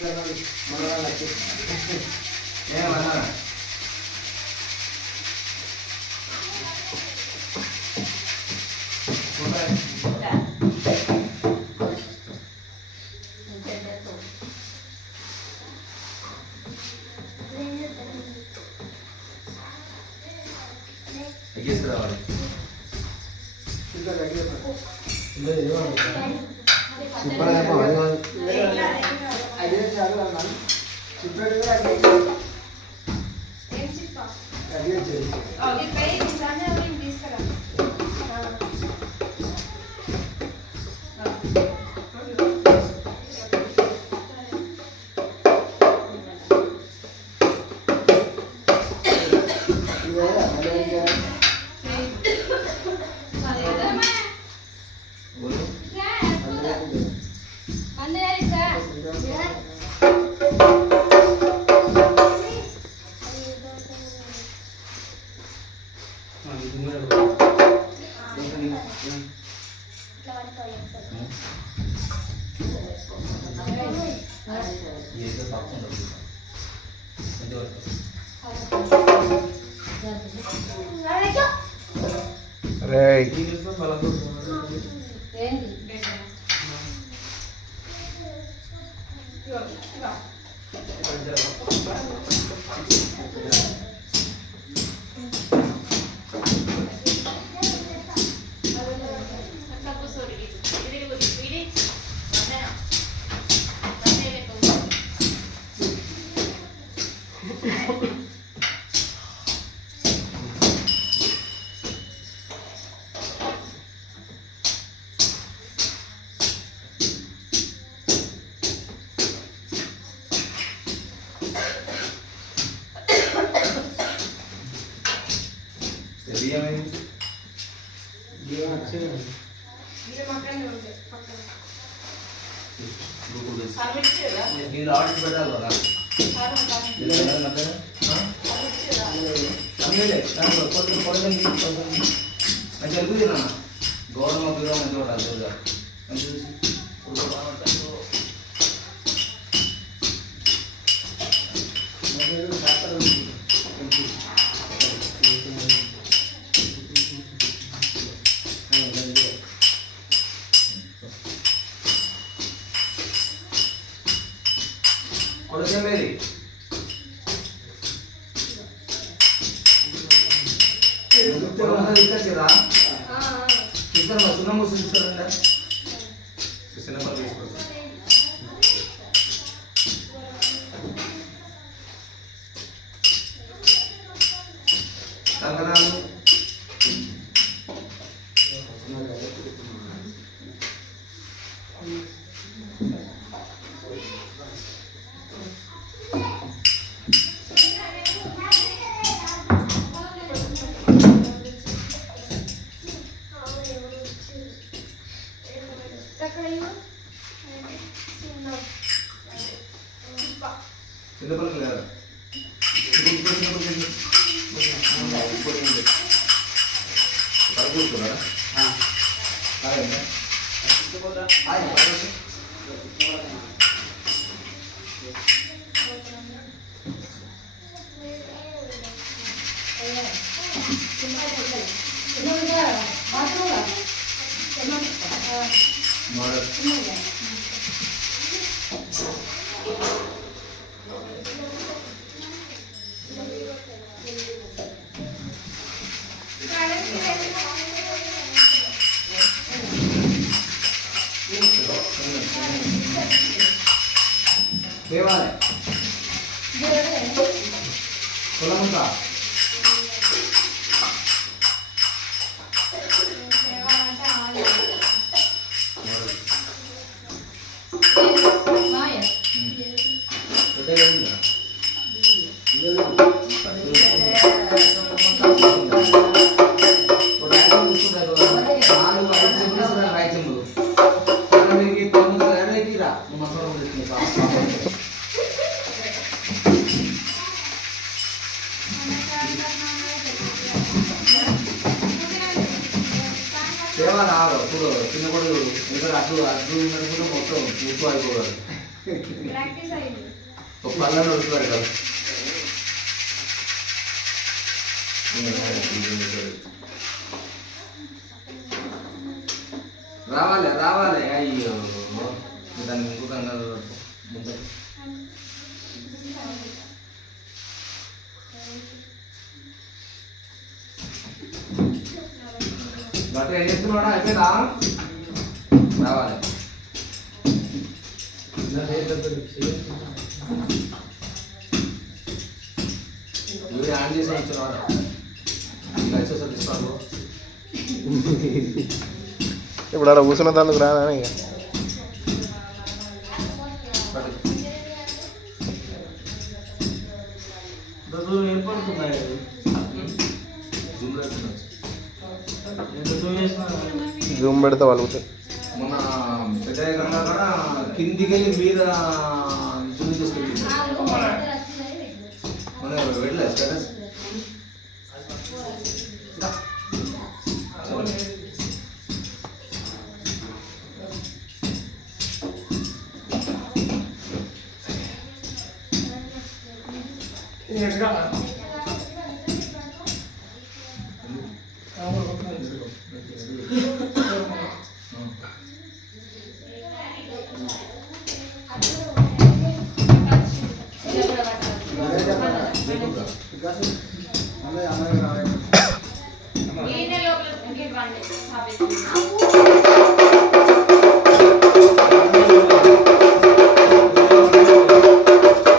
రావాలి మీరు ఆర్డర్ పెట్టాలి కదా గౌరవ దేవాలయ కులముందా సేవ రావు ఇప్పుడు చిన్న కొడుకు ఇంకా అడ్డు అడ్డు ఉన్నది కూడా మొత్తం ఎక్కువ అయిపోవాలి ఒక పళ్ళని వదులుతారు కదా. రావాలి రావాలి. అయ్యో దాన్ని ఇంకొక ముందు గట్టిగా ఏం చేస్తున్నాడా? అయిపోయిందా? రావాలి. ఇవి ఆన్ చేసి వచ్చినారా? తీసుకోవాలి. ఇప్పుడు అలా కూర్చున్న దానికి రాదా ఇక జూమ్ పెడితే వాళ్ళుతాయి. మన పెద్ద కూడా కిందికి వెళ్ళి మీద జూమ్ చేసుకెళ్ళి మన వెళ్ళలేదు స్టేటస్.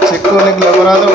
చిక్కు నీకు లేవరాదు.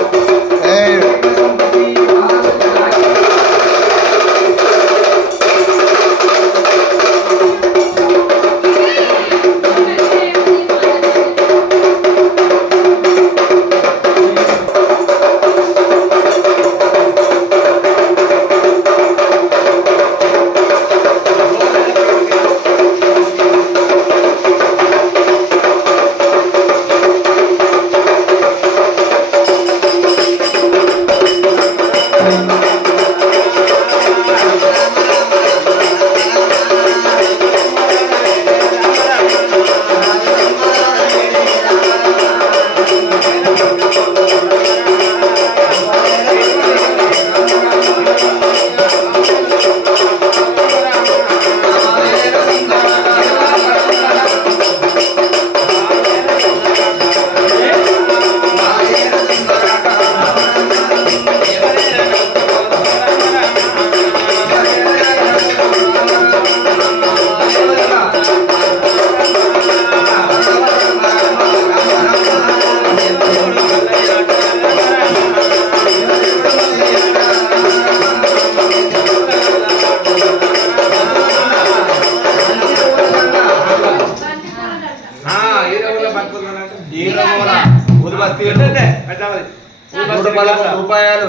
రూపాయలు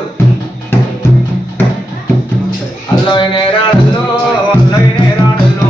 అల్లైనేరాడల్లో అల్లైనేరాడల్లో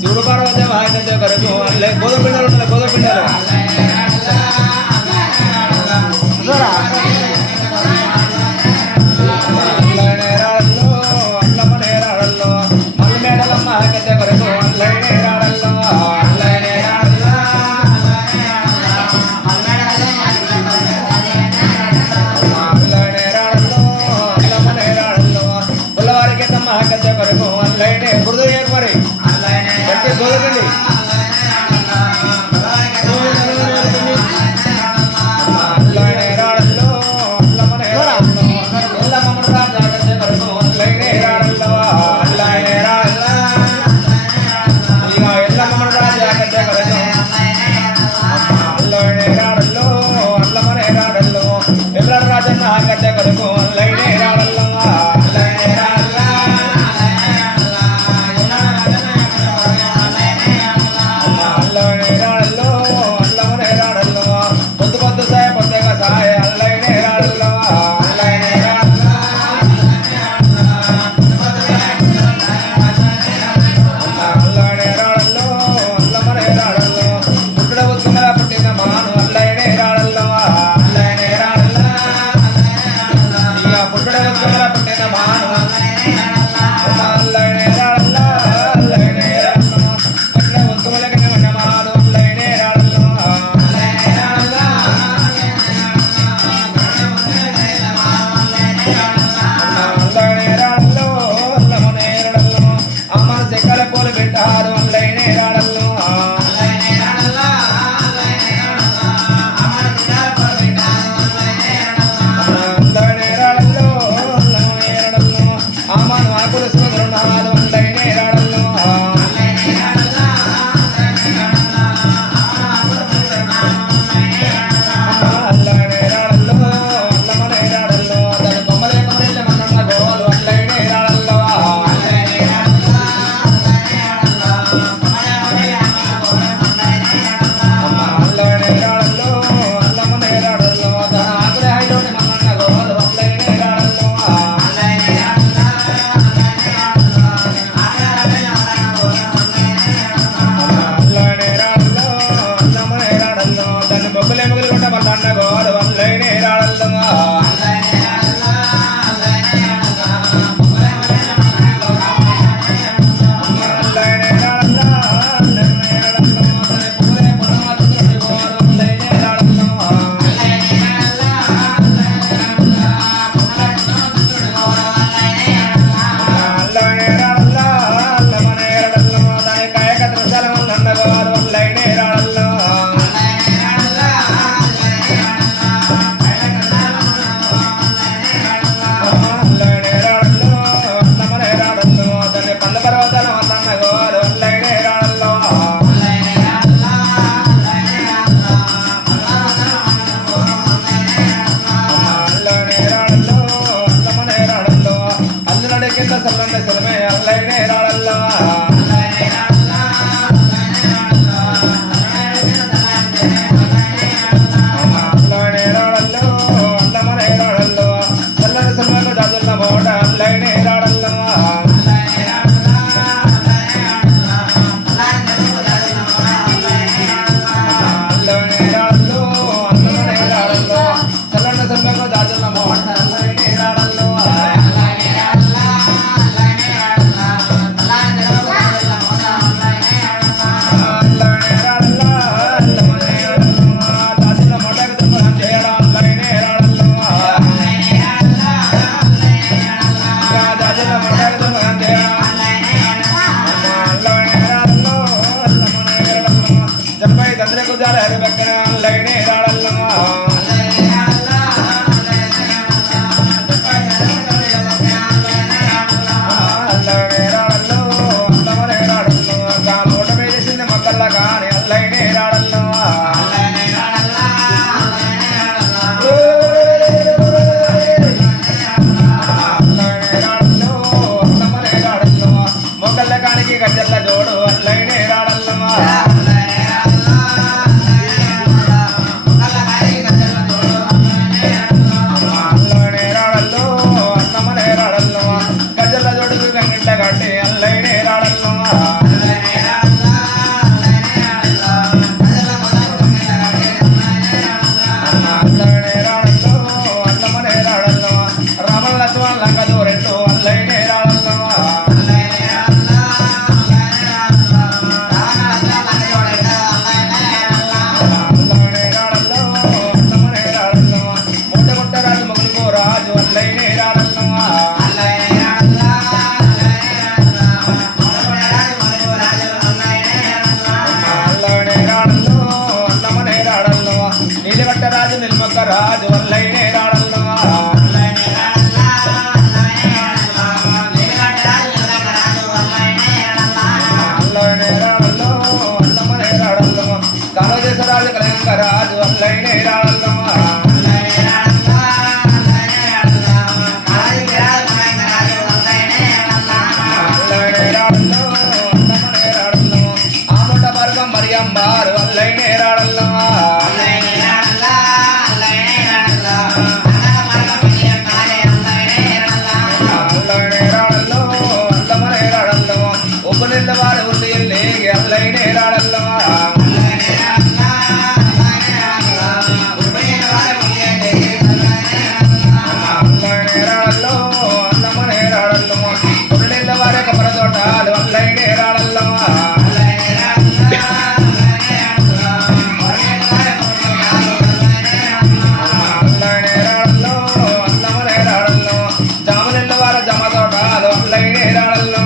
శివుడు పార్వతి వాయిద్య కొరకు అల్లే గోధుపిండలు ఉన్నాయి గోధుపిండలు అల్లనే రాడల్లో అల్లమనే రాడల్లో రామల లక్ష్మణ లంక దూరెట్టు అల్లనే రాడల్లో అల్లనే రాడల్లో అల్లమనే రాడల్లో ముట్ట ముట్ట రాజు మొగుడుకో రాజు అల్లనే రాడల్లో నీలగట్ట రాజు నిల్మక్క రాజు వల్లైనే రాడల్లో అల్లనే రాడల్లో అల్లమనే రాడల్లో కాళోదేశ రాజు కళంక రాజు వల్లైనే రాడల్లో అల్లనే రాడల్లో అల్లమనే రాడల్లో ఆముట వర్గం మరియమ్మారు వల్లైనే రాడల్లో వారు ఉండి అల్లైనే రాడల్లో అల్లైనే రాడల్లో అల్లమనే రాడల్లో కొన్నేళ్ళ వారి కమర తోటాలు అల్లైనే రాడల్లో అల్లైనే రాడల్లో అల్లమనే రాడల్లో జామునెళ్ళ వారి జమ తోటాలు అల్లైనే రాడల్లో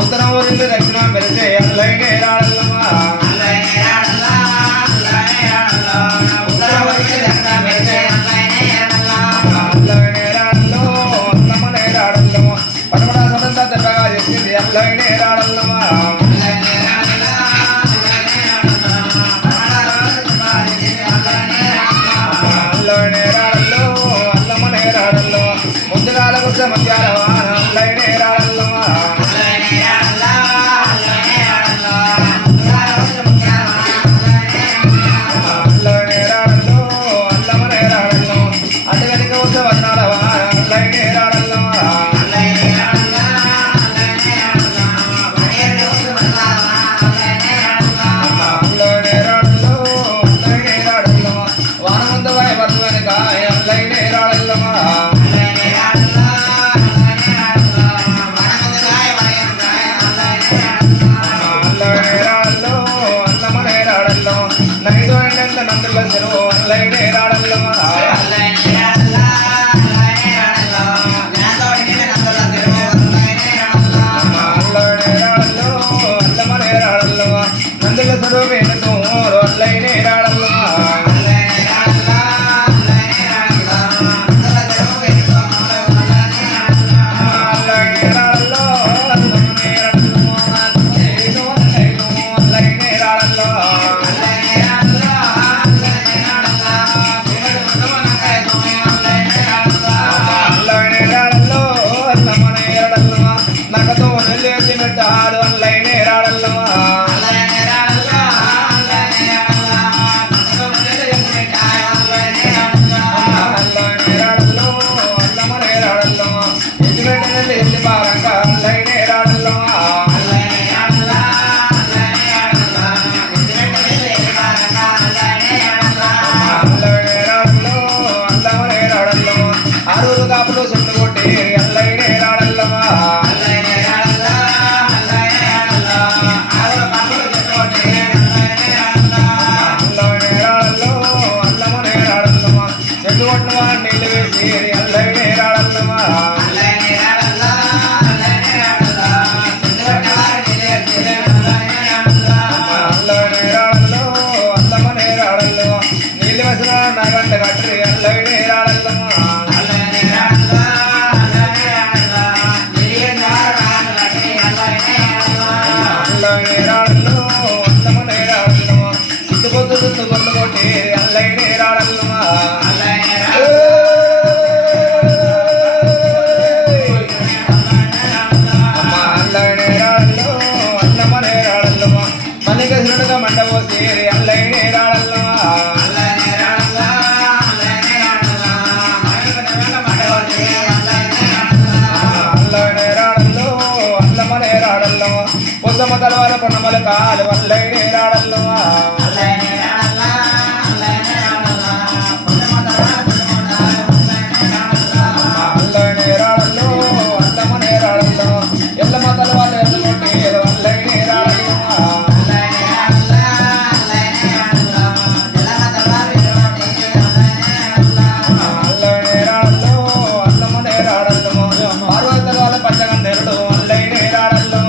ఉత్తరం ఊరింది దక్షిణం పెరిసే అల్లైనే రాడల్లో అల్లైనే రాడల్లో అల్లమనే రాడల్లో పడమడా స్వతంత్ర దెబ్బగా చేసింది అల్లైనే రాడల్లో అల్లైనే రాడల్లో అల్లమనే రాడల్లో ముందుగాల గుడ్డ మధ్యాల వాన అల్లైనే రాడల్లో అల్లైనే రాడల్లో అల్లమనే రాడల్లో అటుగడిక వద్ద వచనాల వాన అల్లైనే రాడల్లో అల్లైనే రాడల్లో అల్లైనే రాడల్లో వాన ముందు వాయి బతుకు వెనుక అల్లైనే రాడల్లో అల్లైనే రాడల్లో అల్లమనే రాడల్లో నైదో ఎండ నందుల చెరువు అల్లైనే రాడల్లో అల్లైనే రాడల్లో అల్లమనే రాడల్లో నందుల చెరువు వెనుకో అల్లైనే రాడల్లో అల్లైనే రాడల్లో అల్లమనే రాడల్లో అల్లైనే రాడల్లో అల్లైనే రాడల్లో అల్లమనే రాడల్లో నగతో నెల్లేసి పెట్టారు అల్లైనే రాడల్లో అల్లైనే రాడల్లో నేరాడల్లో అందము నేరాడల్లో సిద్ధుకొద్దు దుద్దు కొద్దు కొట్టి అల్లై నేరాడల్లో అమ్మ అల్లై నేరాడల్లో అందము నేరాడల్లో మల్లిక శిరుడుగా మండపోసి అల్లై నేరాడల్లో పొద్దమ్మ తలవాల పొన్నమల కాలు అల్లై నేరాడల్లో అల్లై నేరాడల్లో అల్లమ్మ నేరాడల్లో ఎల్లమ్మ తలవాల ఎల్లగొట్టి అల్లై నేరాడల్లో అల్లై నేరాడల్లో అల్లమ్మ నేరాడల్లో పార్వతి తలవాల పంచగంధరుడు అల్లై నేరాడల్లో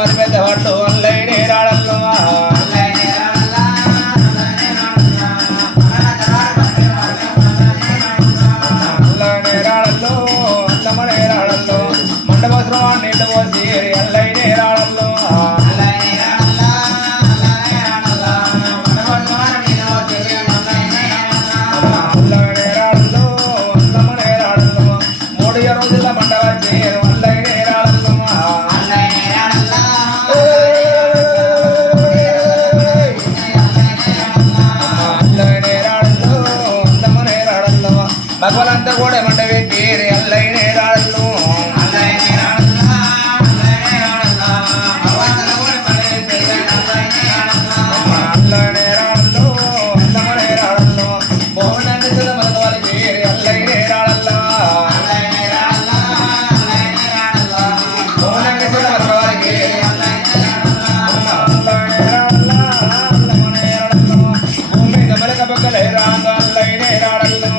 మరి పెద్ద వాడు అల్లై నేరాడల్లో అల్లై నేరాడల్లో అల్లమ్మ నేరాడల్లో మండపసురం నీళ్ళు పోసి అల్లై నేరాడల్లో అల్లై నేరాడల్లో అల్లమ్మ నేరాడల్లో 3 రోజుల మండ వచ్చి అల్లై నేరాడల్లో మగవాళ్ళంతా కూడా మంట పెట్టి అల్లై నేరాడల్లో అల్లై నేరాడల్లో అల్లమ్మ నేరాడల్లో బోనాన్ని చూడ మగవాళ్ళకి అల్లై నేరాడల్లో బోనాన్ని చూడ మగవాళ్ళకి అల్లై నేరాడల్లో అల్లమ్మ నేరాడల్లో భూమి గమలక పక్కలే రాంగ అల్లై నేరాడల్లో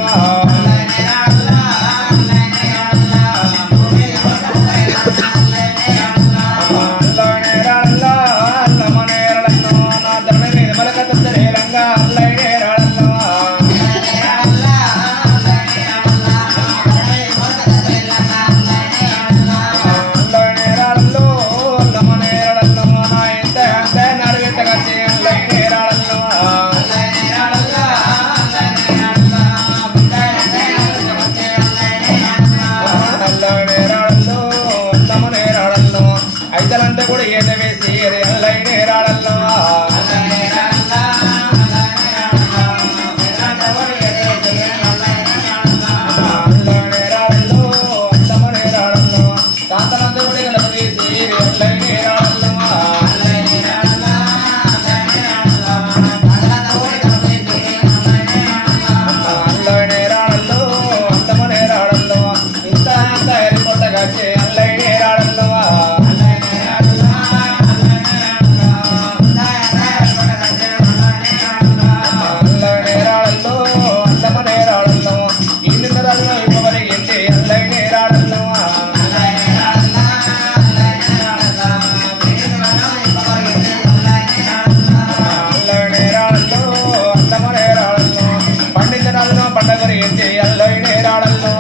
అయితలంతా కూడా ఈత వేసి అల్లై నేరాడల్లో అల్లమ్మ నేరాడల్లో కాంతలంతా కూడా గలప వేసి అల్లై నేరాడల్లో అల్లై నేరాడల్లో అల్లమ్మ నేరాడల్లో ఇంత అంత ఎరికొట్ట కచ్చి అల్లై నేరాడల్లో పండగ అల్లై నేరాడల్లో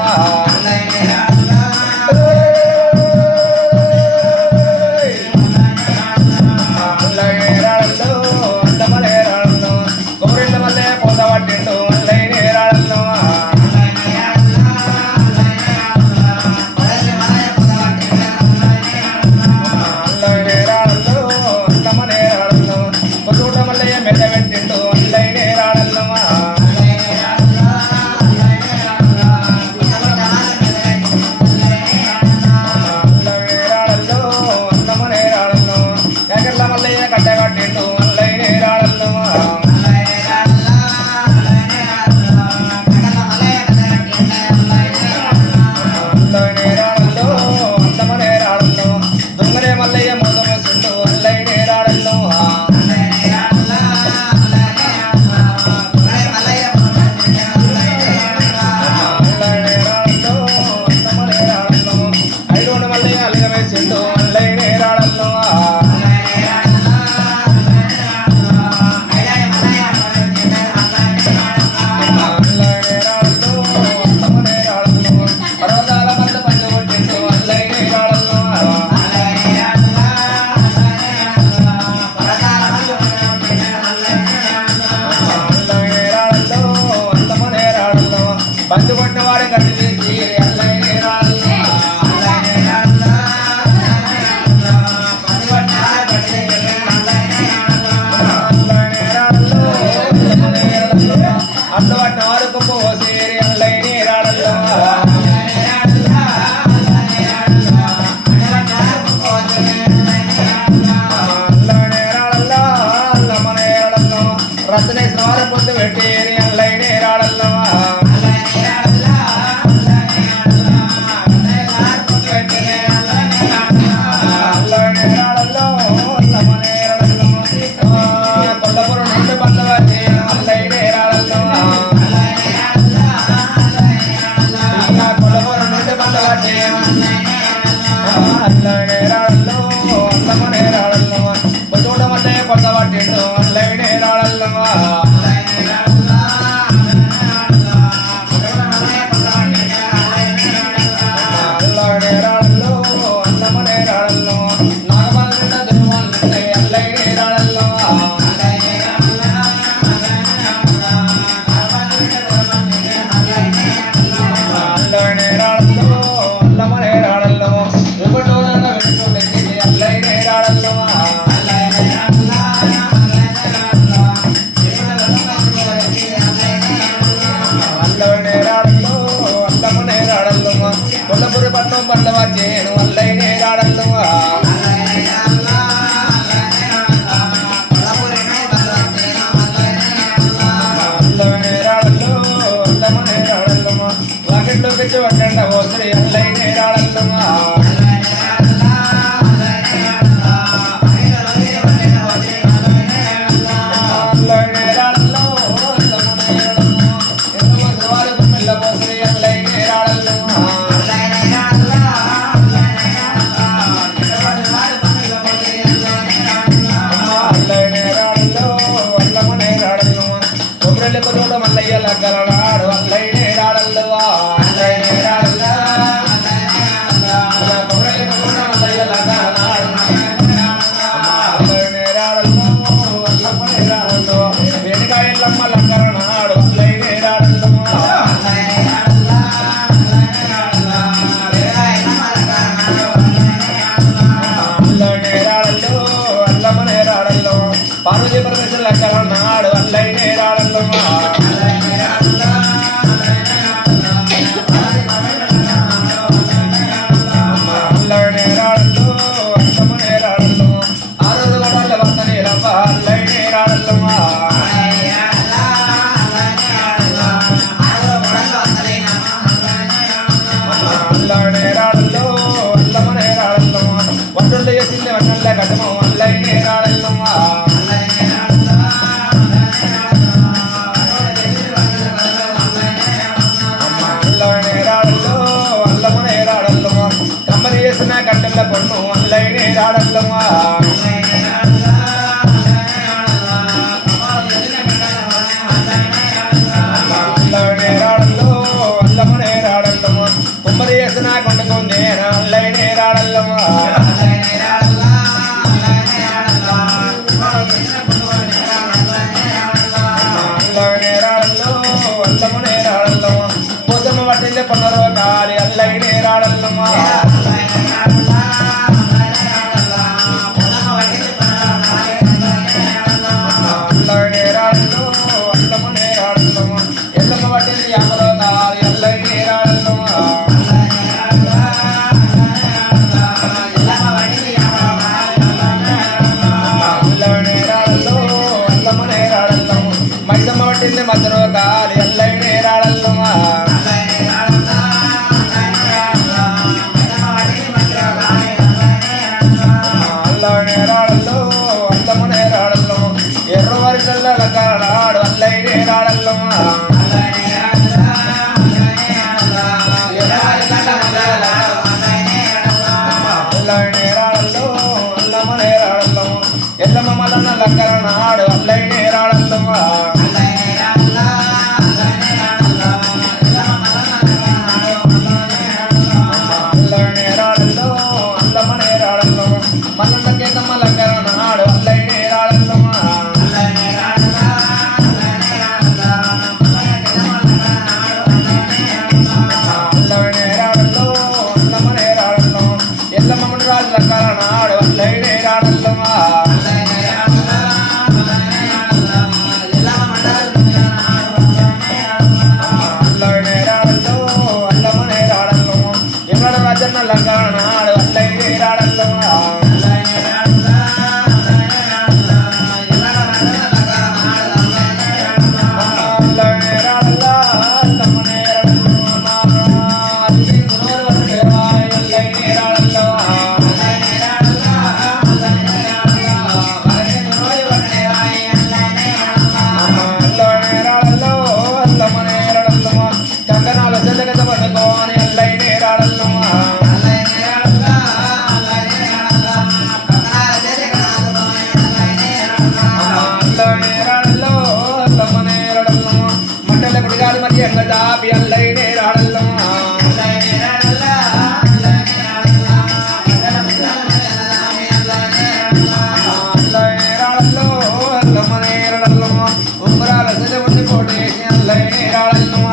వచ్చే అల్ల నేరాడల్లో అల్లమ్మ నేరాడల్లో చూడమంటే కొత్త పట్టిండు అల్ల నేరాడల్లో పట్నం పండ వచ్చేను అల్లయ్య నేరాడల్లో నేరాడల్లో అల్లమ్మ నేరాడల్లో వాకిట్లో పెట్టి వడ్డండ పోతుంది అల్లయ్య నేరాడల్లో మల్లయ్య లగ్గలనాడు అల్లయ్య నేరాడల్లో అల్లయ్య నేరాడల్లో మల్లయ్య లగ్గలనాడు అల్లయ్య నేరాడల్లో అల్లమ్మ నేరాడల్లో వెనుకాయలమ్మ లగ్గలనాడు అల్లయ్య నేరాడల్లో అల్లయ్య నేరాడల్లో అల్లమ్మ నేరాడల్లో పార్వతీ పరమేశ్వర లగ్గలనాడు అల్లయ్య నేరాడల్లో వంటలు చేసింది వంటలే కట్టము అల్లయ్య నేరాడల్లో నేరాడల్లో అల్లమ్మ నేరాడల్లో కమ్మరి చేసిన కట్టెల పొన్ను అల్లయ్య నేరాడల్లో నేరాడల్లో అల్లమ్మ నేరాడల్లో కుమ్మరి చేసిన కొండకు నేను అల్లయ్య నేరాడల్లో నేరాడల్లో అల్లమ్మ నేరాడల్లో పోతమ్మ పట్టింది కొన్నరో కాలి అల్లయ్య నేరాడల్లో నేరాడల్లో అల్లమ్మ నేరాడల్లో ఎల్లమ్మ పట్టింది యామలో కాలి అల్లయ్య నేరాడల్లో నేరాడల్లో అల్లమ్మ నేరాడల్లో మైసమ్మ పట్టింది మధ్యలో కాలి అల్లయ్య నేరాడల్లో నేరాడల్లో అల్లమ్మ నేరాడల్లో ఎర్రవారి నల్ల కాడాడు అల్లయ్య నేరాడల్లో నేరాడల్లో అల్లమ్మ నేరాడల్లో ఎల్లమ్మ మల్లన్న లక్కరనాడు అల్లయ్య నేరాడల్లో నేరాడల్లో అల్లమ్మ నేరాడల్లో మల్లన్న కేకమ్మ లక్కరనాడు అల్లయ్య నేరాడల్లో నేరాడల్లో అల్లమ్మ నేరాడల్లో ఎల్లమ్మ రాజు లక్కరనాడు అల్లయ్య నేరాడల్లో నేరాడల్లో అల్లమ్మ నేరాడల్లో ఎన్నడ రాజన్న లక్కరనాడు అల్లయ్య నేరాడల్లో నేరాడల్లో అల్లమ్మ నేరాడల్లో కంకణాల చెల్లగత పట్టుకోని అల్లయ్య నేరాడల్లో మరి ఎంగజాపి అల్లైనే రాడల్లో ఉమ్మరాల ఉండి కోటేసి అల్లైనే రాడల్లో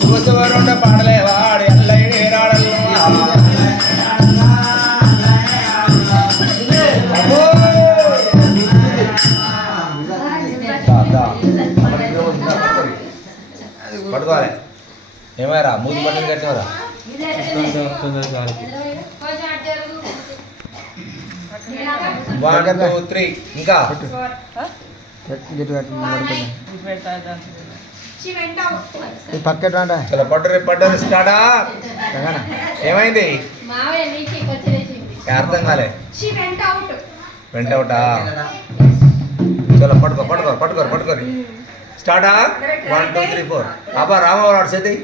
సువసువరుండ పాడలే వాడి అల్లైనే రాడల్లో పట్టుకోవాలి ఏమైరా మూతి పట్టింది కట్టినవరా 1 2 3 ఇంకా చలో పడ్డరు స్టార్టా ఏమైంది అర్థం కాలే వెంట అవుటా చలో పట్టుకోరు స్టార్టా 1 2 3 4 అబ్బా రామవాడు చేతి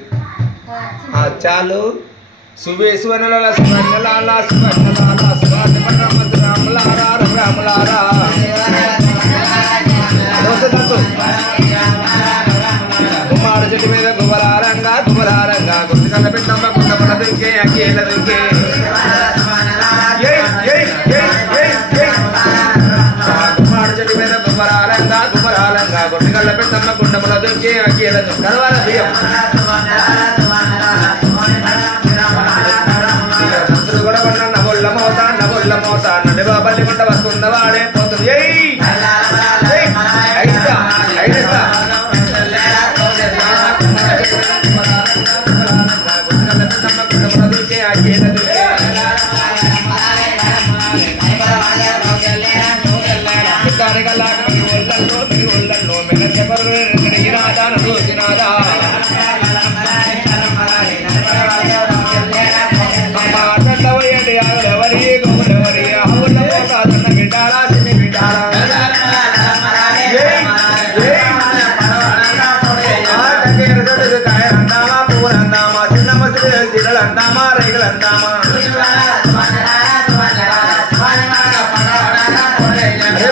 చాలు సుబేశ్వరలాల సువర్ణలాల సువర్ణలాల సువర్ణ రామలారా రామలారా గుమ్మాడు చెట్టు మీద గుబలారంగా గుర్తు కళ్ళ పెట్టమ్మ గుండమల దుర్గే అకేల దుర్గే గుమ్మాడు చెట్టు మీద గుబలారంగా గుర్తు కళ్ళ పెట్టమ్మ గుండమల దుర్గే అకేల కలవాల బియ్యం కూడా పడిన నవ్వుళ్ళ మోత నడి బాబల్లి గుంట వస్తున్న వాడే పోతుంది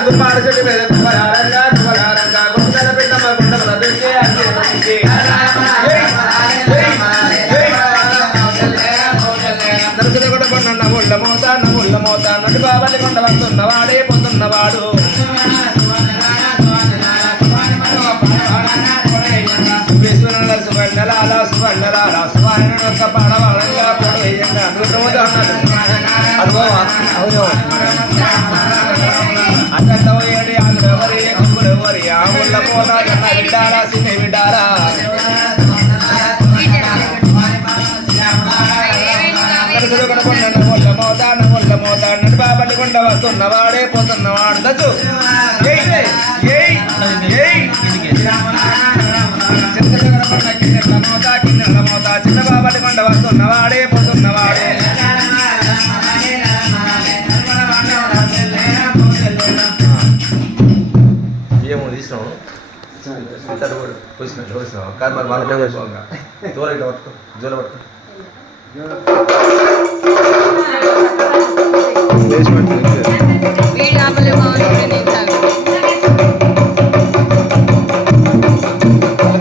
గుమ్మాడు చెట్టు మీద గుమ్మరారంగా గుండెల పెట్టమ్మ గుండెల దుర్గే నరుకులు కూడా కొన్న నవ్వుళ్ళ మోత నడి బాబల్లి కొండ వస్తున్నవాడే పొద్దున్నవాడు సువర్ణలాల సువర్ణ పడవలంగా పొడి వేయంగా అక్కడ ఏడి ఎవరి ఎవరి ఆవుల పోతా విడారా సిని విడారా నవ్వుళ్ళ మోత నడి బాబల్లి కొండ వస్తున్నవాడే పోతున్నవాడు దచ్చు కిన్నెల మోత చిన్న బాబల్లి కొండ వస్తున్నవాడే పోతున్నవాడే ఏమో తీసినావు పోసినావు కాదు మరి వాళ్ళ దూరం ఇట్లా పట్టుకో జోల పట్టుకో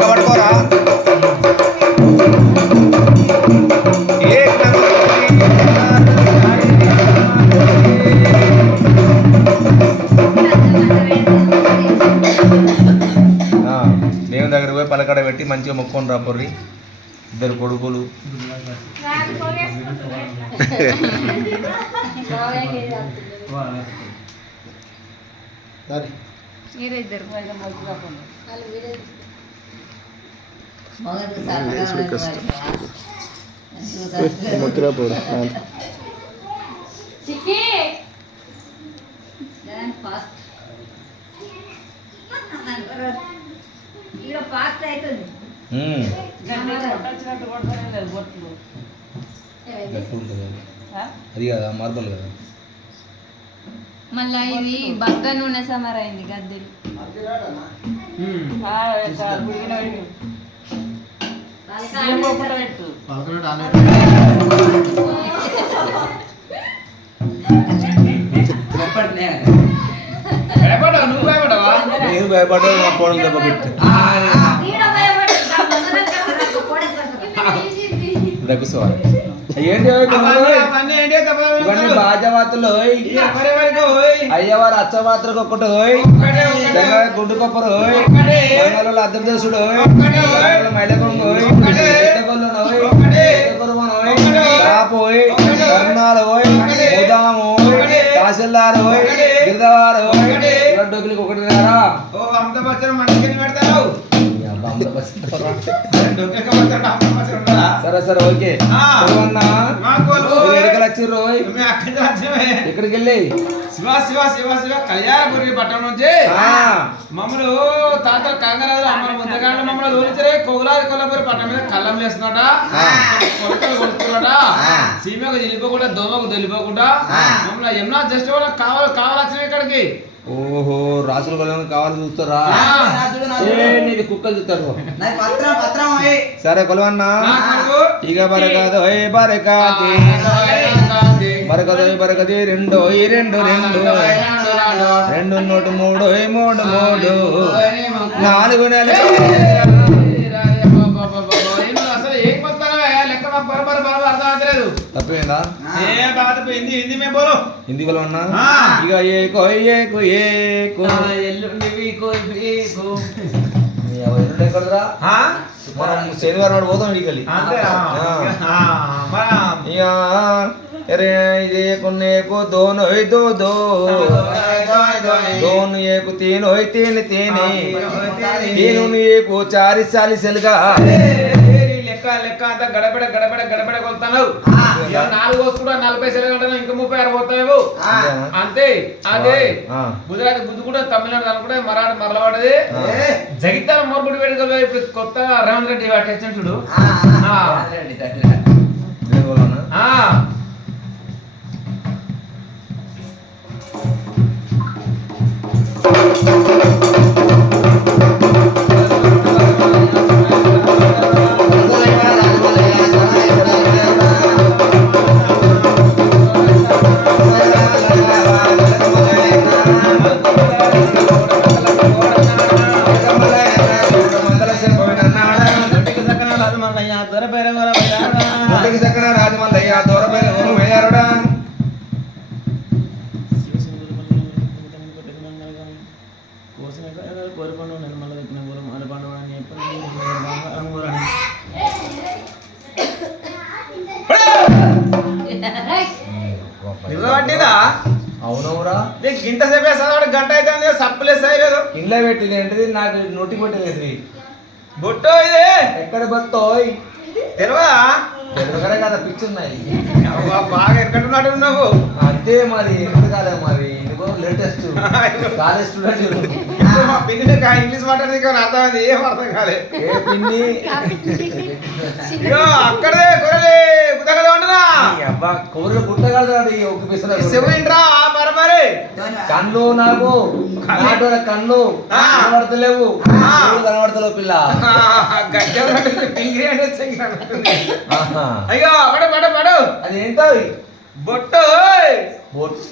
పట్టుకోరా దేవుని దగ్గర పోయి పలకడ పెట్టి మంచిగా మొక్కొని రా పొర్రి ఇద్దరు కొడుకులు అది కదా మార్బల్ కదా మళ్ళా ఇది బక్క నూనె సమరైంది గద్దెలు నువ్వు భయపడవా? నేను భయపడ్డా మా కోడలు దెబ్బ పెట్టి దగ్గుకోవాలి ఏంటి అవన్నీ ఏంటి తప్పదు. ఇవన్నీ బాజావాతులు ఎవరెవరికి ఓయ్? అయ్యవారు అచ్చవాత్రకు ఒక్కటి హోయ్ ఒక్కటే ఒకటే. గుడ్డు కొప్పరు హోయ్ ఒక్కటే. బంగాళాలు అద్దం చేసుడు హోయ్ ఒక్కటే హోయ్. మైలకొంగు హోయ్ ఒక్కటే. పెద్దగొల్లు హోయ్ ఒక్కటే. పెద్దగొరుమన హోయ్ ఒక్కటే. కాపు హోయ్ ఒక్కటే. కర్ణాలు హోయ్ ఒక్కటే. ఉదాము హోయ్ ఒక్కటే. తహసీల్దార్ హోయ్ ఒక్కటే. గిరిదవారు హోయ్ ఒక్కటే. ఇలా డబ్బులకి ఒకటి రారా ఓ అమృత బచ్చన్ మనకి పెడతారు. డొక్కెక్క బచ్చన్ అమృత బచ్చన్ ఉండదా? సరే సరే ఓకే ఆ. కొలువన్నా మా కొలువు. మీరు ఎక్కడికి వచ్చిర్రు హోయ్ మీ అక్కడి రాజ్యమే. ఎక్కడికి వెళ్ళి శివ శివ శివ శివ కళ్యాణపురి పట్టణం నుంచి ఆ. మమ్మల్ని తాతలు కంగరాజు అమ్మ ముందుగానే మమ్మల్ని లోనిచరే కొల్లాపురి పట్టణం మీద కళ్ళం లేస్తున్నట కొలకలు కొడుతున్నట సీమకు తెలిపోకుండా దోమకు తెలిపోకుండా మమ్మల్ని ఏమన్నా జస్ట్ కావాల్సిన ఇక్కడికి ఓహో రాసులు కొలను కావాలి చూస్తారా నీది కుక్కలు చూస్తారు సరే కొలవన్నా నా కొడుకు. ఇక బరకదు హోయ్ బరకాది బరకదు బరకది రెండు హోయ్ రెండు రెండు రెండు నూట మూడు హోయ్ మూడు మూడు నాలుగు నెలలు అసలు ఏం కొత్తగా లెక్క బరబర అర్థం అవుతలేదు. తప్పేందా ఏ బాధ హిందీ హిందీ మే బోలో. హిందీ కొలవన్నా ఆ. ఇక ఏకో ఏకు ఏకు ఎల్లుండి ఎక్కడరా ఆ? మనం శనివారం నాడు పోతాం ఇడికి వెళ్ళి అంతేనా? ఆ. ఆ, మన ఇక अरे ये कुन्ने को दोन होई दो दो दोन ये को तीन होई तीन तीन तीन ये को 40 लगा లెక్క లెక్క అంతా గడబడ గడబడ గడబడ కొలుతాను. నాలుగు వస్తున్నా 40 సెలవు ఇంకా 36 పోతావు అంతే. అదే గుజరాత్ గుద్దుకుంటే తమిళనాడు అనుకుంటే మరాఠీ మరలవాడది జగిత్యాల మోర్బుడి వేడుకలో ఇప్పుడు కొత్త రేవంత్ రెడ్డి టెస్ట్ చూడు. ఆ రాజమల్లయ్య దూరమైన వేయారుడా అవునవురా గింట సేపే చదవడం గంట అయితే సప్పులేస్ అయ్యలేదు. ఇంట్లో పెట్టింది ఏంటిది నాకు నోటి పెట్టలేదు బొట్టో ఇదే ఎక్కడ బత్తోయ్ తెలియదా? ఎదురుగానే కదా పిచ్చి ఉన్నాయి బాగా ఎక్కడున్నాడు ఉన్నావు. అంతే మరి ఎక్కడ కాలే మరి ఇదిగో లేటెస్ట్ కాలేజ్ స్టూడెంట్ మా పిన్ని ఇంగ్లీష్ మాట్లాడింది కానీ అర్థమైంది ఏం అర్థం కాలే. ఏ పిన్ని ఇగో అక్కడే గొర్రెలే గుద్దగడ ఉండరా అబ్బా కూరలు గుట్టగలదాడు ఒక పిసర శివుడింట్రా మరమరి కళ్ళు నాకు నాటోల కళ్ళు కనబడతలేవు కనబడతలేవు పిల్ల అయ్యో పడు పడు పడు అది ఏంటో బొట్టు బొట్ట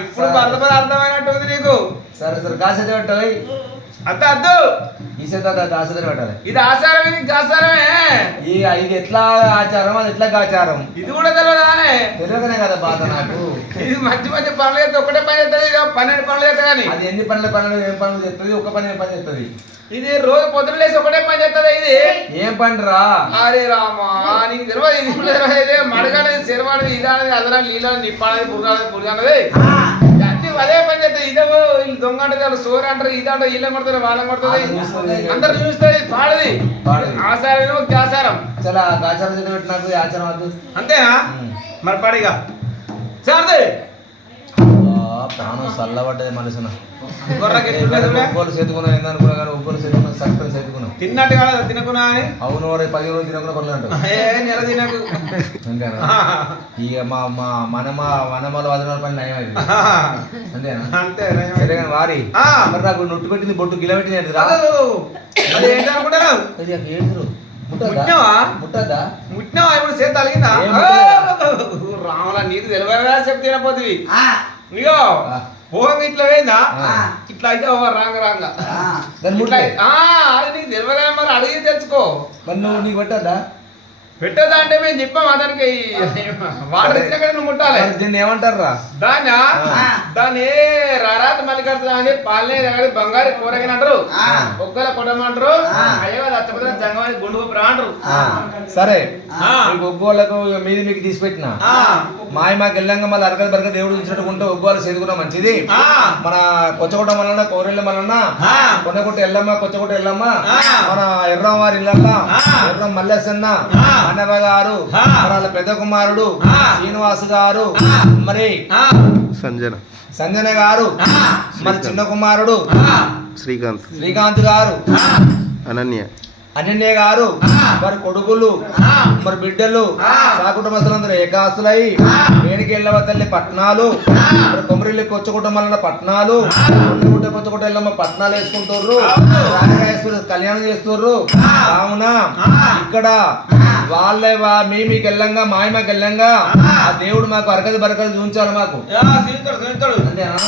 ఇప్పుడు బర్ధపద అర్థమైనట్టుంది నీకు. సరే సరే కాసేది పెట్టాయి అద్దు అద్దు ఈ సేత కాసేది పెట్టాలి. ఇది ఆచారం ఇది గాచారమే. ఇది ఎట్లా ఆచారం అది ఎట్లా ఆచారం ఇది కూడా తెలియదానే తెలియకనే కదా బాధ నాకు. ఇది మంచి మంచి పనులు చేస్తే ఒకటే పని చేస్తుంది 12 పనులు చేస్తా కానీ అది ఎన్ని పనులు ఏం పనులు చెప్తుంది ఒక పని ఏం పని చెప్తుంది. ఇది రోజు పొద్దున లేసి ఒకటే పని చేస్తుంది. ఇది ఏం పని రా అరే రామా నీకు తెలియదు. ఇది కూడా తెలియదు. మడగానేది శరవాడది ఇదానది అదరాలు నీళ్ళని నిప్పాడది పురుగానది పురుగానది అన్ని అదే పని చేస్తుంది. ఇదే వీళ్ళు దొంగ అంటారు సోరి అంటారు ఇది అంటారు వీళ్ళని కొడుతుంది వాళ్ళని కొడుతుంది అందరు చూస్తుంది పాడది ఆచారం ఆచారం. చాలా ఆచారం చేత పెట్టినప్పుడు ఆచారం వద్దు అంతేనా మరి పాడిగా సరే ప్రాణం చల్లబడ్డది మనసున గొర్రెకి ఎట్లుంటది చూడే? ఉబ్బలు చేతుకున్నా ఏందనుకున్నా కానీ ఉబ్బలు చేతుకున్నా చక్కని చేతుకున్నా తిన్నట్టు కాదు తినకున్నా అని అవును వారు 10 రోజులు తినకుండా కొనలంట నెల తినకు అంతేనా ఇక మా మా మనమాలు వదనాల పని నయం అయింది అంతేనా అంతే సరే కానీ వారి మరి నాకు నొట్టు పెట్టింది బొట్టు గిల పెట్టింది అది ఏంటనుకుంటారు ముట్టినవా ముట్టద్దా ముట్టినవా ఇప్పుడు చేతి తలిగిందా ఏం ముట్టలేదా? రామలా నీకు తెలియదా చెప్తే తినపోతుంది ఇగో పోహం ఇట్లా పోయిందా ఇట్లా అయితే రాంగ రాంగ దాన్ని ఇట్లా ముట్టే అది నీకు తెలియదా మరి అడిగి తెచ్చుకో మరి నువ్వు నీకు పెట్టద్దా పెట్టదా అంటే మేము చెప్పాం అతనికి వాటర్ ఇచ్చిన కదా నువ్వు ముట్టాలి దీన్ని ఏమంటారా దాన్ని రారాత మల్లికార్జున అని పాలనే దగ్గర బంగారు కూరగాయలు అంటారు ఒక్కల కొట్టమంటారు అయ్యో లచ్చపతి జంగమని గుండు గొప్ప అంటారు సరే ఒగ్గోళ్ళకు మీది మీకు తీసి పెట్టిన మాకు వెళ్ళంగా మళ్ళీ అరగదు బరగ దేవుడు ఇచ్చినట్టుకుంటే ఒగ్గోళ్ళు చేదుకున్నా మంచిది మన కొచ్చగొట్ట మల్లన్న కోరెళ్ళ మల్లన్న కొనగొట్ట ఎల్లమ్మ కొచ్చగొట్ట ఎల్లమ్మ మన ఎర్రవారి ఇళ్ళల్లా ఎర్ర మల్లేసన్న అన్నవ గారు వాళ్ళ పెద్ద కుమారుడు శ్రీనివాస్ గారు మరి సంజన గారు మరి చిన్న కుమారుడు శ్రీకాంత్ గారు అనన్య గారు మరి కొడుకులు మరి బిడ్డలు సాకుటుంబస్తులందరూ ఏకాస్తులై వేడికి వెళ్ళవ తల్లి పట్నాలు మరి కొమరిల్లి కొచ్చకుటుంబాల పట్నాలు కొచ్చకుట్ట వెళ్ళమ్మ పట్నాలు వేసుకుంటుర్రు రాజరాజేశ్వరి కళ్యాణం చేస్తుర్రు కావున ఇక్కడ వాళ్ళే మీకు వెళ్ళంగా మాకు వెళ్ళంగా ఆ దేవుడు మాకు అరకది బరకది చూపించాలి మాకు అంతేనా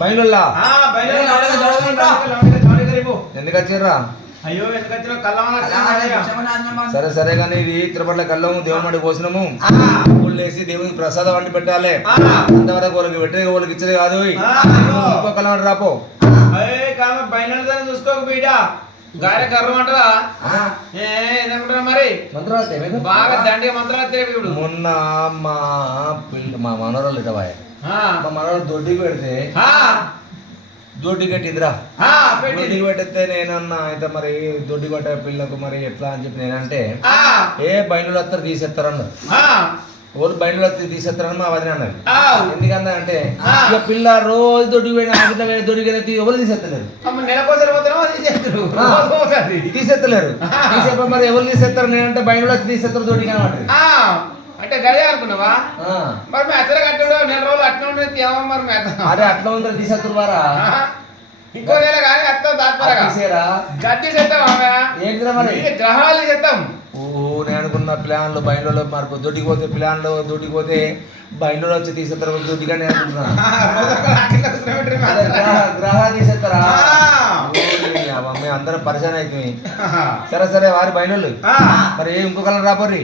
బయలుల్లా ఎందుకు వచ్చిర్రా అయ్యో సరే సరే కానీ ఇది తిరుపతిలో కళ్ళము దేవుని మడి కోసినము ఊళ్ళు వేసి దేవునికి ప్రసాదం వండి పెట్టాలి అంతవరకు వాళ్ళకి పెట్టే వాళ్ళకి ఇచ్చేది కాదు ఇంకో కళ్ళం రాపో చూసుకోక బీట గారె గర్వం అంటదా ఏమంటారా మరి మంత్రాలు బాగా దండిగా మంత్రాలు ఇప్పుడు మొన్న మా మనోరాలు ఇటవాయ మా మనోరాలు దొడ్డికి పెడితే దొడ్డి కట్టిందిరా దొడ్డి పెట్టితే నేనన్నా అయితే మరి దొడ్డి కొట్టే పిల్లకు మరి ఎట్లా అని చెప్పి నేనంటే బయలు వస్తారు తీసేస్తారన్న ఓరు బయలు తీసేస్తారని మా వదిన అన్నది ఎందుకన్నా అంటే ఇక పిల్ల రోజు దొడ్డి పోయిన దొడ్డి ఎవరు తీసేస్తలేరు తీసేస్తలేరు తీసేప మరి ఎవరు తీసేస్తారు నేనంటే బయలు వచ్చి తీసేస్తారు దొడ్డి కాబట్టి అంటే గదే అనుకున్నావా మరి మీ అత్తర కట్టుడు 4 రోజులు అట్లా ఉండేది మరి అరే అట్లా ఉంటుంది తీసేస్తారు వారా ఇంకో నెల కానీ అత్తం తాత్పరగా గడ్డి చేద్దాం ఏంటిరా మరి గ్రహాలు చేద్దాం నేను అనుకున్న ప్లాన్లు బయలులో మరి దొడ్డికి పోతే ప్లాన్లు దొడ్డికి పోతే బయలులో వచ్చి తీసేస్తారు దొడ్డిగా నేను అనుకుంటున్నా గ్రహాలు తీసేస్తారా మేము అందరం పరిచయం అవుతుంది సరే సరే వారి బయలు మరి ఇంకొకళ్ళని రాపోర్రి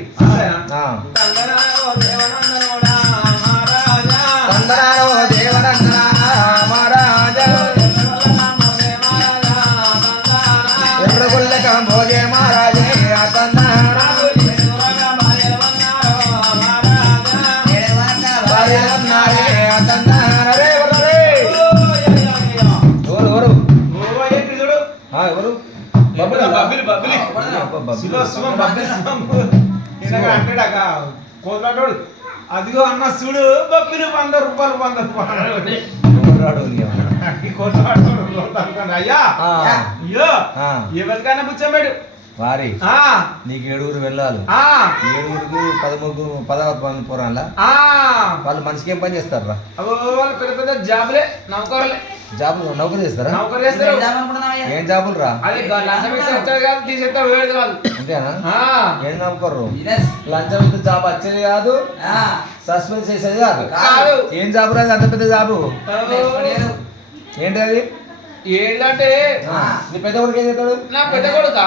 భోజే మహారాజే ఎవరు అదిగో అన్న చూడు బబ్బిలు 100 రూపాయలు అయ్యా ఎవరికైనా కూర్చోబెడు వారి నీకు 7 వెళ్ళాలి 7కి 16 మంది పోరాలా వాళ్ళు మనిషికి ఏం పని చేస్తారా వాళ్ళు పెద్ద పెద్ద జాబులే నౌకరులే జాబ్ నౌకరు చేస్తారా నౌకరు చేస్తారు ఏం చేపలు రా అది లంచం ఇస్తే వచ్చేది కాదు, తీసేస్తే వేడిది వాళ్ళు. అంతేనా ఆ. ఏం నమ్ముకోర్రు లంచం ఇంత జాబ్ వచ్చేది కాదు, సస్పెన్స్ చేసేది కాదు. కాదు. ఏం జాబు రాదు అంత పెద్ద జాబు ఏంటి అది? ఏంటంటే నీ పెద్ద కొడుకు ఏం చేస్తాడు? నా పెద్ద కొడుక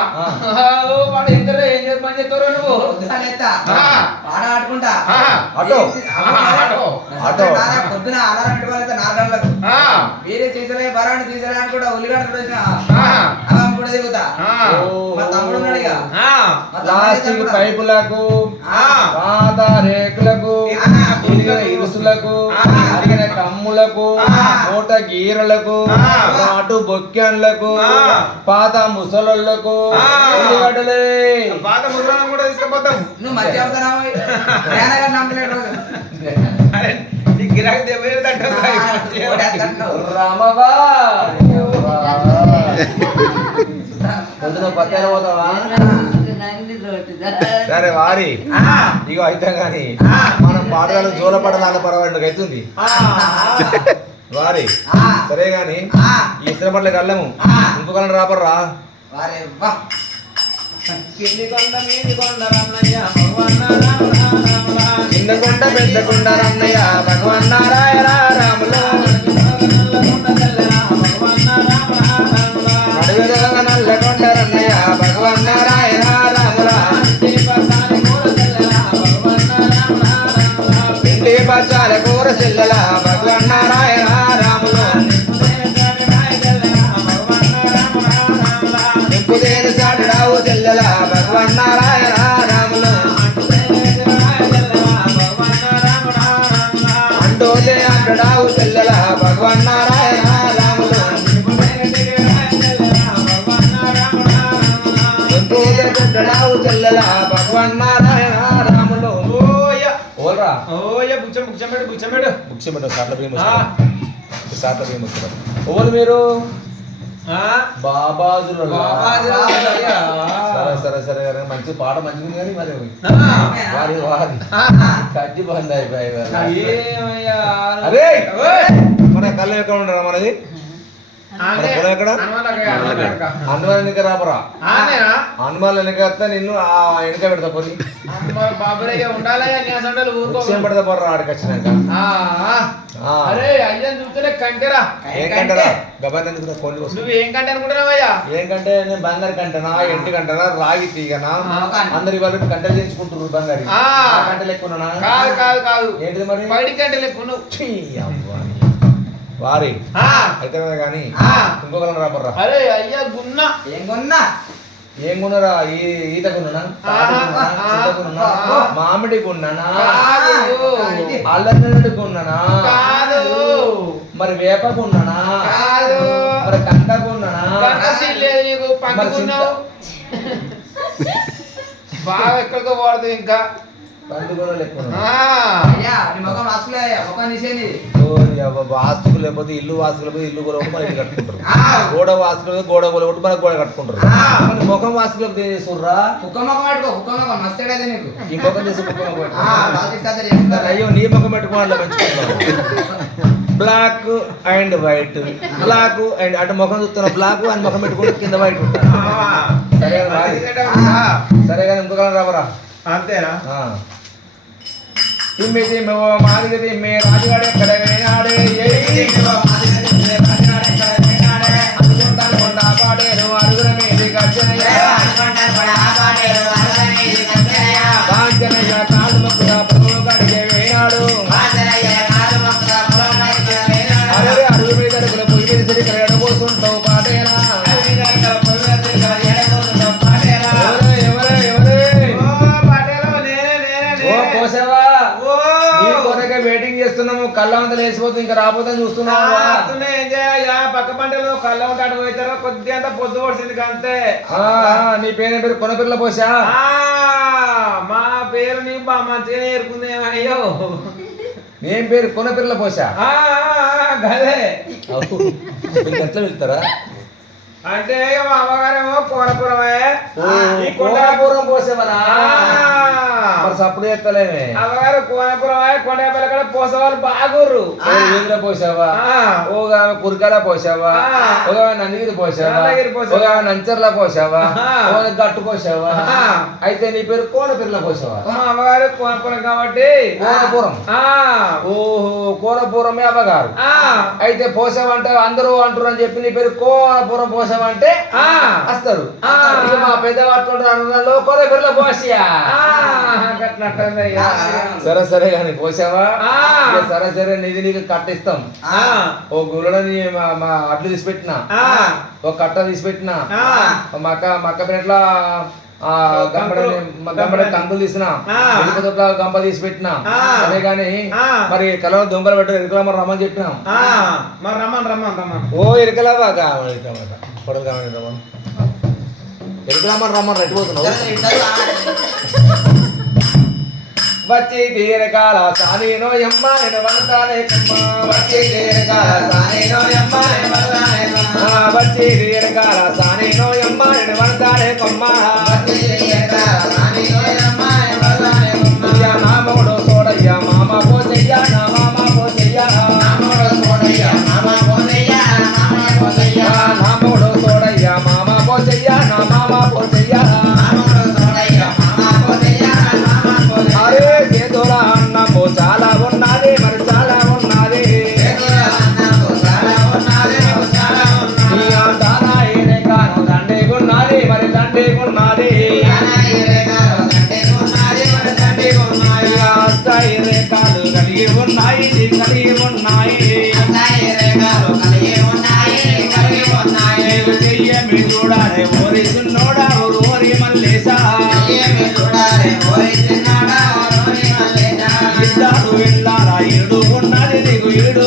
వాడు ఇద్దరు ఏం పని చేస్తారు నువ్వు? ఆడుకుంటా ఆటో ఆటో పొద్దున ఆధారం పెట్టుకోవాలి 4 గంటలకు వేరే చేసలే బరాన్ని తీసలే అనుకుంటా ఉల్లిగడ్డ కూడా తిరుగుతా. మా తమ్ముడు ఉన్నాడు ఇక ప్లాస్టిక్ పైపులకు, పాత రేకులకు, ఇరిగిన ఇరుసులకు, అరిగిన కమ్ములకు, మూట గీరలకు, అటు బొక్కెన్లకు, పాత ముసలకు ఉల్లిగడ్డలే. పాత ముసలను కూడా తీసుకుపోతాం. నువ్వు మధ్య అవుతున్నావు నమ్మలేడు గిరాకీ దెబ్బ రామవా పొద్దున పత్యాలు పోతావా? సరే వారి ఇగో అయితే గాని మనం పాటలు జోలపడలాగా పర్వాలేదు అవుతుంది వారి. సరే గాని ఈ ఇతర పట్లకి వెళ్ళము, ఇంకొకరిని రాపర్రా. చిన్న కొండ పెద్ద కొండ రన్నయ్య భగవన్ నారాయణ రాములు, నడువెదగ నల్ల కొండ రన్నయ్య భగవన్ నారాయణ రాముల, పిండి పచ్చాల కూర చెల్లెల భగవన్ నారాయణ రాములు, నింపుదేని సాటుడావు చెల్లెల భగవన్ నారాయణ రాములు, అంటోతే అంటడావు చెల్లెల భగవన్ నారాయణ రాములు, అంటడావు చెల్లెల భగవన్ నారాయణ రాములు. ఓల్రా బుక్స్ పెట్టు సాట్ల బియ్యం సాట్ల బియ్యం వస్తారు. ఓలు మీరు బాబాజులు. సరే సరే సరే సరే మంచి పాట మంచిది కానీ మరి వారి వారి కట్టి బంద్ అయిపోయి. అరే మన కళ్ళం ఎక్కడ ఉండరా మనది? పొలం ఎక్కడ? హనుమాన్ వెనక రాపరా? హనుమాన్ వెనక వస్తా నిన్ను వెనక పెడతా పోనీ పెడతా పోరా ఆడికి వచ్చినాక. ఏం కంటరా గబాన్ ఎందుకు ఫోన్ ఏం కంటే అనుకుంటున్నావయ్యా? ఏంకంటే నేను బంగారు కంటనా ఎంటి కంటనా రాగి తీగనా అందరి వాళ్ళు కంటలు చేయించుకుంటున్నారు బంగారు కంటలు ఎక్కువనా? కాదు కాదు కాదు ఏంటిది మరి? బయటి కంటలు ఎక్కువ వారి అయితే కానీ ఇంకొకరు రాపర్రా. అరే అయ్యా గున్నా ఏం కొన్నా ఏం కొనరా? ఈత కొన్నా, మామిడి కొన్నానా, అల్లనడు కొన్నానా, మరి వేప కొన్నానా, మరి కంద కొన్నానా, బాగా ఎక్కడికో వాడుతుంది ఇంకా వాస్తుకు లేకపోతే ఇల్లు వాస్తుకు లేకపోతే ఇల్లు కొలగొట్టు మన ఇల్లు కట్టుకుంటారు, గోడ వాస్తుకు లేకపోతే గోడ కొలగొట్టు మన గోడ కట్టుకుంటారు. ముఖం వాస్తుకు లేకపోతే ఏం చేస్తుర్రా? కుక్క ముఖం పెట్టుకో, కుక్క ముఖం మస్తు కదా నీకు. ఈ ముఖం చేసి కుక్క ముఖం అయ్యో నీ ముఖం పెట్టుకోవాలి మంచిగా. Black and white, black and అటు ముఖం చూస్తున్న బ్లాక్ అని ముఖం పెట్టుకుంటే కింద వైట్ ఉంటారు. సరే సరే కానీ ఇంకొక రావరా? అంతేనా? తిమ్మి తిమ్మి ఓ మాదిరి తిమ్మి రాజుగాడు ఎక్కడ వేనాడే అనుకుంటాను పాడేరు అరుగుల మీది కచ్చనయ్య కాంచనయ్య కాలు మొక్కుల పొలం కడిగే వేనాడు అరే అరుగు మీద అరుగుల పొయ్యి మీద సరి ఇక్కడ ఎడబోతుంటావు పాటేనా? వెయిటింగ్ చేస్తున్నాము. కళ్ళవంతలు వేసిపోతుంది ఇంకా రాబోతుందని చూస్తున్నాము. పక్క పంటలో కళ్ళ ఉంటాడు పోతారో కొద్ది అంత పొద్దు పడిచింది అంతే. నీ పేరు పేరు కొనపిల్ల పోసా? మా పేరు నీ మంచిగా నేర్పుంది. అయ్యో ఏం పేరు? కొనపిల్ల పోసా? గదే ఎట్లా వెళ్తారా? అంటే మా అమ్మగారేమో కోనపురమే. కోనపురం పోసేవనా? సప్పుడు చేస్తలేమే అమ్మగారు కోనపురం కొండపల్లి కూడా పోసేవాళ్ళు బాగుర్రు వీధిలో పోసావా ఒక కురికాల పోసావా ఒక నందిగిరి పోసావా ఒక నంచర్ల పోసావా ఒక గట్టు పోసావా అయితే నీ పేరు కోనపిల్ల పోసావా మా అమ్మగారు కోనపురం కాబట్టి కోనపురం ఓహో కోనపురమే అమ్మగారు అయితే పోసావంటే అందరూ అంటారు అని చెప్పి నీ పేరు కోనపురం పోసావంటే వస్తారు ఇక మా పెద్ద పట్టుకుంటారు కోనపిల్ల పోసియా సరే సరే కానీ పోసావా సరే సరే నీది నీకు కట్టిస్తాం ఓ గుళ్ళని మా అడ్లు తీసి పెట్టినా ఒక కట్ట తీసి పెట్టినా మక్క పెట్ల గంపడ కంకులు తీసిన గంప తీసి పెట్టినా అదే గాని మరి కలవ దొంగలు పెట్టారు ఎరుకలా మరి రమ్మని చెప్పినాం ఓ ఎరుకలావా పొడలు కావాలి రమ్మని ఎరుకలా మరి రమ్మని రెట్టిపోతున్నావు వచ్చి దీర్ఘకాల సానేనో యమ్మ నేను వంతానే కమ్మ వచ్చి దీర్ఘకాల సానేనో యమ్మ నేను వంతానే కమ్మ వచ్చి దీర్ఘకాల సానేనో యమ్మ నేను వంతానే కమ్మ వచ్చి దీర్ఘకాల సానేనో యమ్మ నేను వంతానే కమ్మ యా మామోడో సోడయ్య మామ పోచయ్య నా మామ పోచయ్య మామోడో సోడయ్య మామ పోచయ్య మామ పోచయ్య మామోడో సోడయ్య మామ పోచయ్య నా మామ పోచయ్య మామోడో సోడయ్య మామ పోచయ్య మామ పోచయ్య అరే చేతురా అన్నము చాలా ఉన్నది మరి చాలా ఉన్నది దండేగున్నది మరి దండేగున్నది రేఖలు కలిగి ఉన్నాయి కలిగి ఉన్నాయి చెయ్యమి చూడాలి ఓరి సున్నోడా ఓరి మల్లేసా ఇద్దరు వెళ్ళారా ఏడు ఉన్నది నీకు ఏడు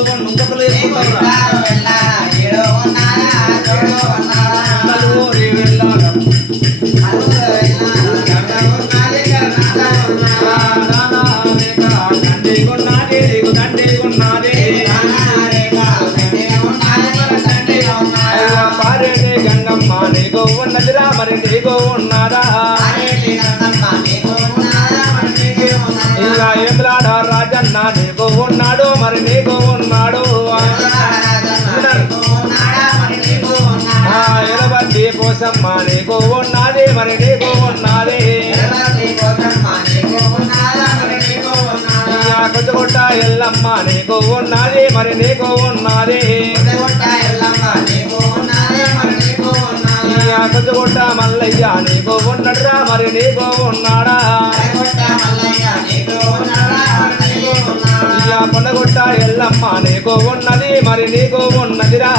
నలుగురి వెళ్ళారా దండేగున్నది నీకు దండేగున్నది పారేటి గంగమ్మ నీకు ఉన్నదిరా మరి నీకు ఉన్నదా ఇలా ఏమిలాడ రాజన్న నీకు ఉన్నాడు మరి నీకు ఉన్నాడు ఎలబద్ది పోసమ్మ నీకు ఉన్నది మరి నీకు ఉన్నది కొత్తగొట్ట ఎల్లమ్మ నీకు ఉన్నది మరి నీకు ఉన్నది కొత్తగొట్ట మల్లయ్య నీకు ఉన్నడురా మరి నీకు ఉన్నాడా పొందగొట్ట ఎల్లమ్మ నీకు ఉన్నది మరి నీకు ఉన్నదిరా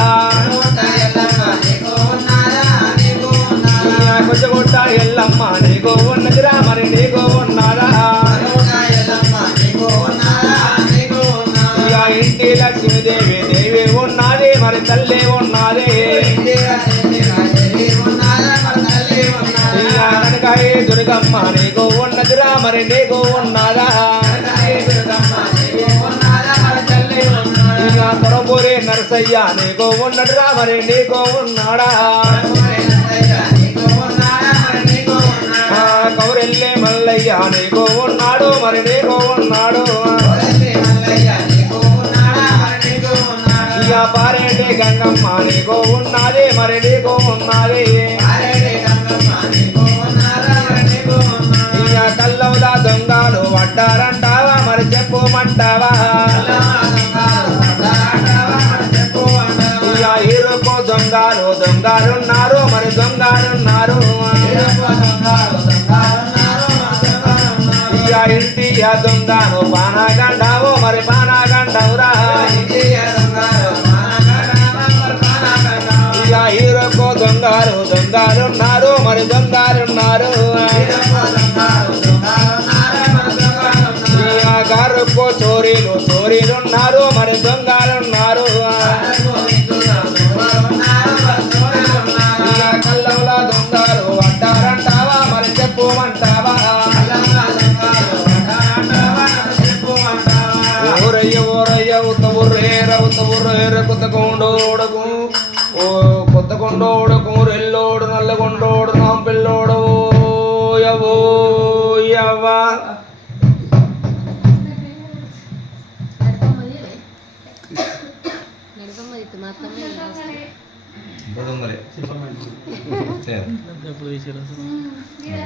కొత్తగొట్ట ఎల్లమ్మ నీకు ఉన్నదిరా మరి నీకు ఉన్నారా ఇంటి లక్ష్మీదేవి దేవి ఉన్నది మరి తల్లి ఉన్నది కనకాయ దుర్గమ్మ నీకు ఉన్నదిరా మరి నీకు ఉన్నదా కొరపూరి నరసయ్య నీకు ఉన్నదిరా మరి నీకు ఉన్నాడా కౌరెల్లి మల్లయ్య నీకు ఉన్నాడు మరి నీకు ఉన్నాడు ఇక పారేటి గంగమ్మ నీకు ఉన్నది మరి నీకు ఉన్నది ఇక కల్లవుల దొంగలు పడ్డారంటావా మరి చెప్పుమంటావా ఇక ఈరుకు దొంగలు దొంగలున్నారు మరి దొంగలున్నారు ఇక ఇంటి దొంగను పానగండావు మరి పానగండవురా ఇక ఈరుకు దొంగలు దొంగలున్నారు మరి దొంగలున్నారు గారుకు చోరీలు చోరీలున్నారు మరి దొంగలున్నారు కళ్ళంల దొంగలు అంటారంటావా మరి చెప్పుమంటావా ఊరయ్య ఊరయ్య ఉత్తబుర్రేర కొత్తకొండోడకు ఓ కొత్తకొండోడకు రెల్లోడు నల్లగొండోడు నాంపిల్లోడు యవ్వా దొంగలే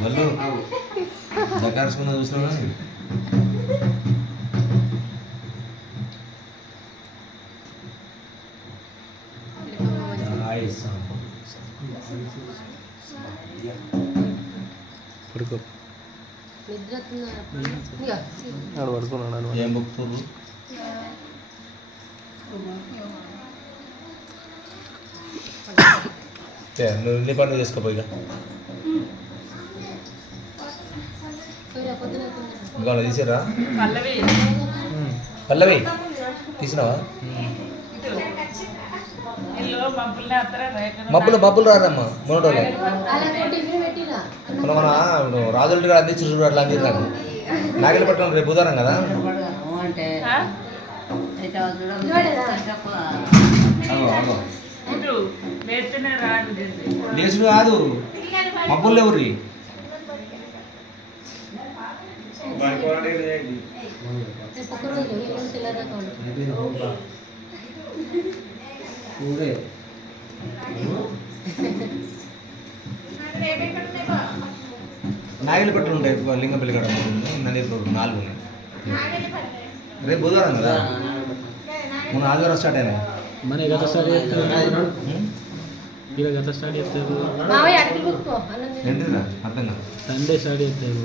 వాళ్ళు దకార్చుకున్న చూసినా ఏం బుక్తుర్రు నువ్వు ఇన్ని పనులు చేసుకోపోయిగా ఇంకా తీసారా పల్లవి తీసినావా మబ్బులు రారమ్మా మొన్నటోలే మన రాజుల గారు అందించి చూడు అట్లా అందిరు నాకు నాగేలపట్నం రేపు బుధవారం కదా లేచుడు కాదు మబ్బులు ఎవరి నాగేలపట్నం ఉంటాయి లింగంపల్లి కాడ నన్నీరు 4 ఉన్నాయి రేపు బుధవారం కదా మొన్న ఆదివారం స్టార్ట్ అయినాయి మన గత స్టార్ట్ చేస్తారు ఇలా గత స్టార్ట్ చేస్తారు ఏంటిదిరా అర్థం కాదు సండే స్టార్ట్ చేస్తారు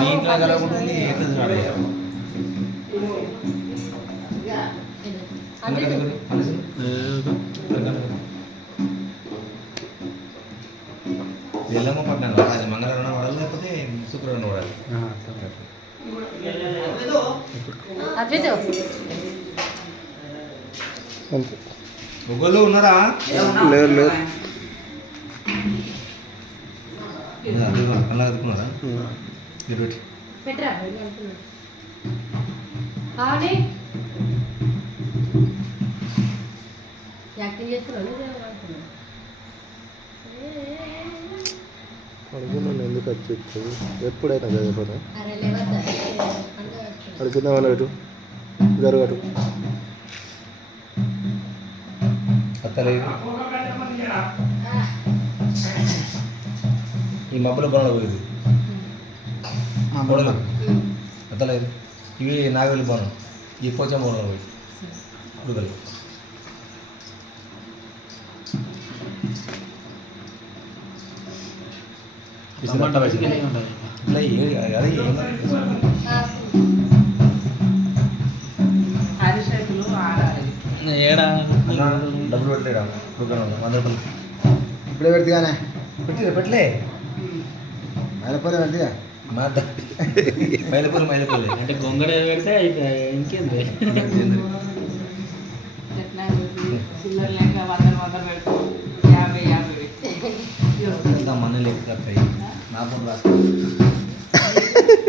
మీ ఇంట్లో కలగకుంటుంది ఏంటిది ఎల్లమ్మ పట్నం అది మంగళవారం వాడాలి లేకపోతే శుక్రవారం వాడాలి ఒక్కళ్ళు ఉన్నారా లేదు అలా అదుకున్నారా అడుగున్నాను ఎందుకు వచ్చి ఎప్పుడైనా చదివిపోతా అడుగుదామని అటు జరగటు అత్తలేదు ఈ మబ్బుల బొనలు పోయింది బొడలు అత్తలేదు ఇవి నాగలి బోనం ఈ పోచం బోనలు పోయి ఉడకలు ఏడా డబ్బులు పెట్టలేడా 100 రూపాయలు ఇప్పుడే పెడితేగానే పెట్టలే మైలపల్లి పెడితే మైలపల్లి అంటే గొంగడ పెడితే ఇంకేంది మన లెక్క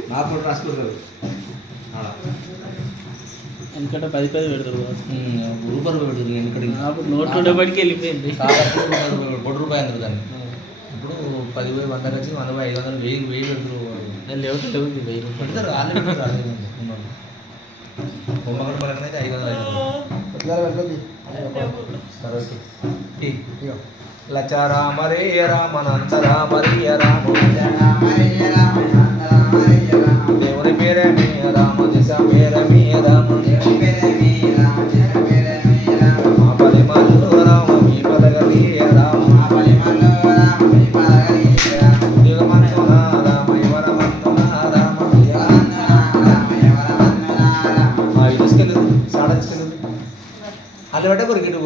నా ఫోటో రాసుకుంటారు ఎందుకంటే 10 పెడతారు రూపాయలు పెడతారు ఎందుకంటే నోట్ ఉండబడికి వెళ్ళిపోయింది ₹1 అందరు దాన్ని ఇప్పుడు 10,000 100 వచ్చి 100 500 1000 పెడతారు లేవు పెడతారు ఆల్రెడీ పెడతారు బొమ్మగడ పలకనైతే 500 లచారామ రే రామనంద రామ రే రామ దేవుని పేరే మీ రామ దిశ పేరే మీ రామ మా పరిమళ రామ మీ పలగలి రామ దిగమంతునా రామ ఇవరమంతునా రామ తీసుకెళ్ళదు సాడ తీసుకెళ్ళదు అది పట్టే కొరికిటు